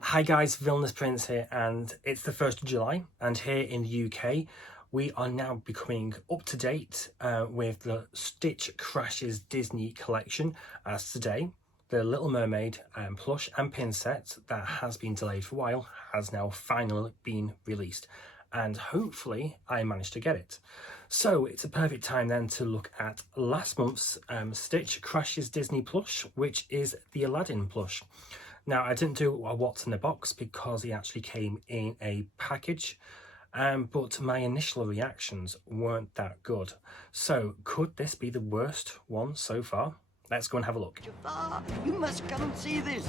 Hi guys, Villainous Prince here, and it's the 1st of July, and here in the UK we are now becoming up to date with the Stitch Crashes Disney collection, as today the Little Mermaid plush and pin set that has been delayed for a while has now finally been released, and hopefully I managed to get it. So it's a perfect time then to look at last month's Stitch Crashes Disney plush, which is the Aladdin plush. Now, I didn't do a what's in the box because it actually came in a package, but my initial reactions weren't that good. So could this be the worst one so far? Let's go and have a look. Jafar, you must come and see this.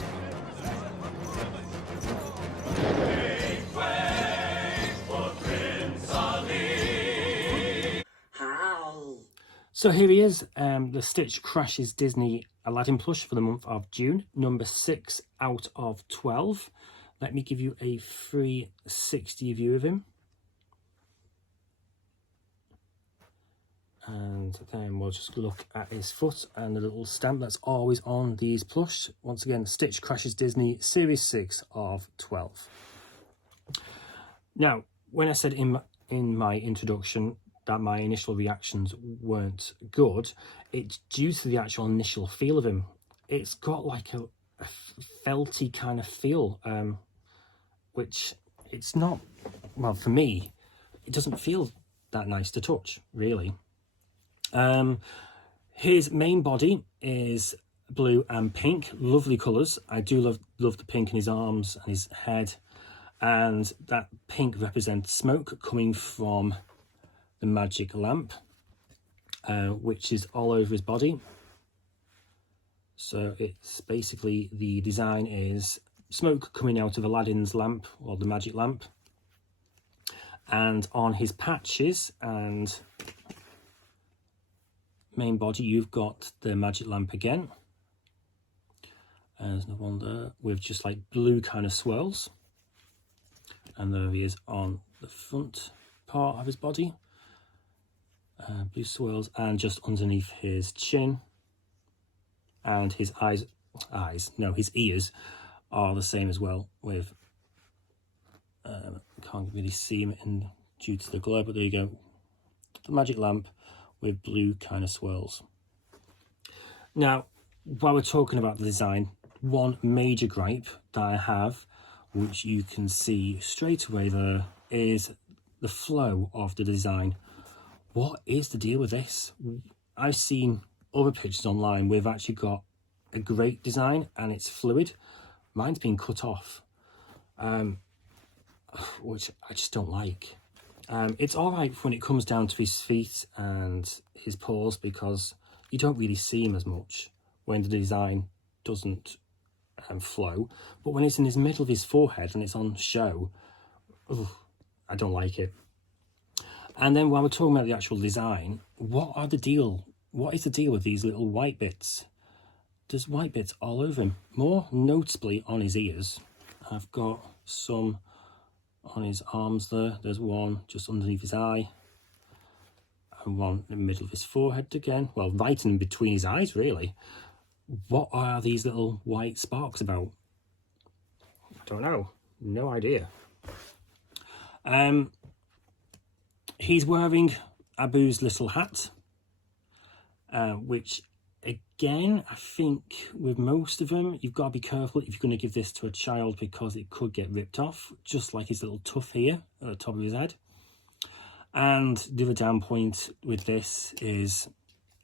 So here he is, the Stitch Crashes Disney Aladdin plush for the month of June, number 6 out of 12. Let me give you a 360 view of him. And then we'll just look at his foot and the little stamp that's always on these plush. Once again, Stitch Crashes Disney, series 6 of 12. Now, when I said in my introduction that my initial reactions weren't good, it's due to the actual initial feel of him. It's got like a felty kind of feel, which it's not, well, for me, it doesn't feel that nice to touch, really. His main body is blue and pink, lovely colours. I do love the pink in his arms and his head, and that pink represents smoke coming from the magic lamp, which is all over his body. So it's basically, the design is smoke coming out of Aladdin's lamp, or the magic lamp, and on his patches and main body you've got the magic lamp again. And there's no one there with just like blue kind of swirls, and there he is on the front part of his body. Blue swirls, and just underneath his chin and his his ears are the same as well, with can't really see him due to the glare, but there you go, the magic lamp with blue kind of swirls. Now, while we're talking about the design, one major gripe that I have, which you can see straight away there, is the flow of the design. What is the deal with this? I've seen other pictures online where they've actually got a great design and it's fluid. Mine's been cut off, which I just don't like. It's all right when it comes down to his feet and his paws, because you don't really see him as much when the design doesn't flow. But when it's in his middle of his forehead and it's on show, I don't like it. And then while we're talking about the actual design, what is the deal with these little white bits? There's white bits all over him, more noticeably on his ears. I've got some on his arms there. There's one just underneath his eye, and one in the middle of his forehead again. Well, right in between his eyes, really. What are these little white sparks about? I don't know. No idea. He's wearing Abu's little hat, which again, I think with most of them, you've got to be careful if you're going to give this to a child, because it could get ripped off, just like his little tuft here at the top of his head. And the other down point with this is,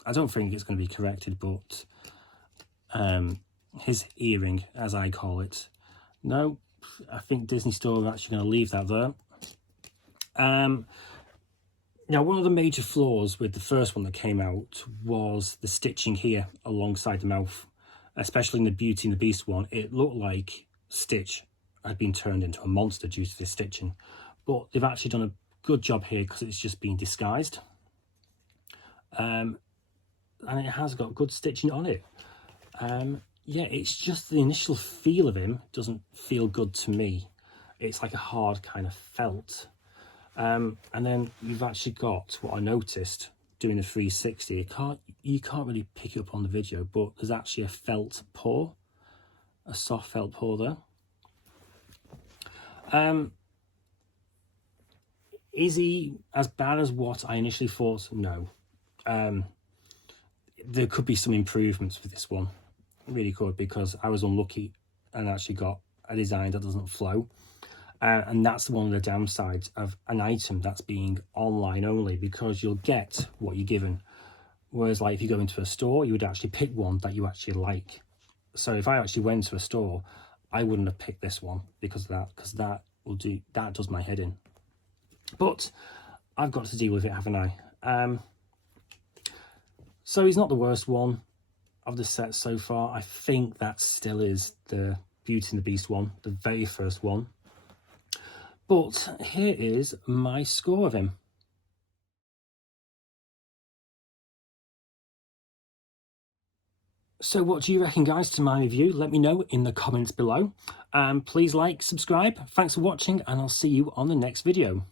I don't think it's going to be corrected, but his earring, as I call it. No, I think Disney Store are actually going to leave that there. Now, one of the major flaws with the first one that came out was the stitching here alongside the mouth, especially in the Beauty and the Beast one. It looked like Stitch had been turned into a monster due to this stitching, but they've actually done a good job here because it's just been disguised. And it has got good stitching on it. Yeah, it's just the initial feel of him doesn't feel good to me. It's like a hard kind of felt. And then you've actually got what I noticed doing a 360, you can't really pick it up on the video, but there's actually a felt paw, a soft felt paw there. Is he as bad as what I initially thought? No. There could be some improvements with this one, really could, because I was unlucky and actually got a design that doesn't flow. And that's one of the downsides of an item that's being online only, because you'll get what you're given. Whereas like if you go into a store, you would actually pick one that you actually like. So if I actually went to a store, I wouldn't have picked this one because of that, because that does my head in. But I've got to deal with it, haven't I? So he's not the worst one of the set so far. I think that still is the Beauty and the Beast one, the very first one. But here is my score of him. So what do you reckon, guys, to my review? Let me know in the comments below. Please like, subscribe. Thanks for watching, and I'll see you on the next video.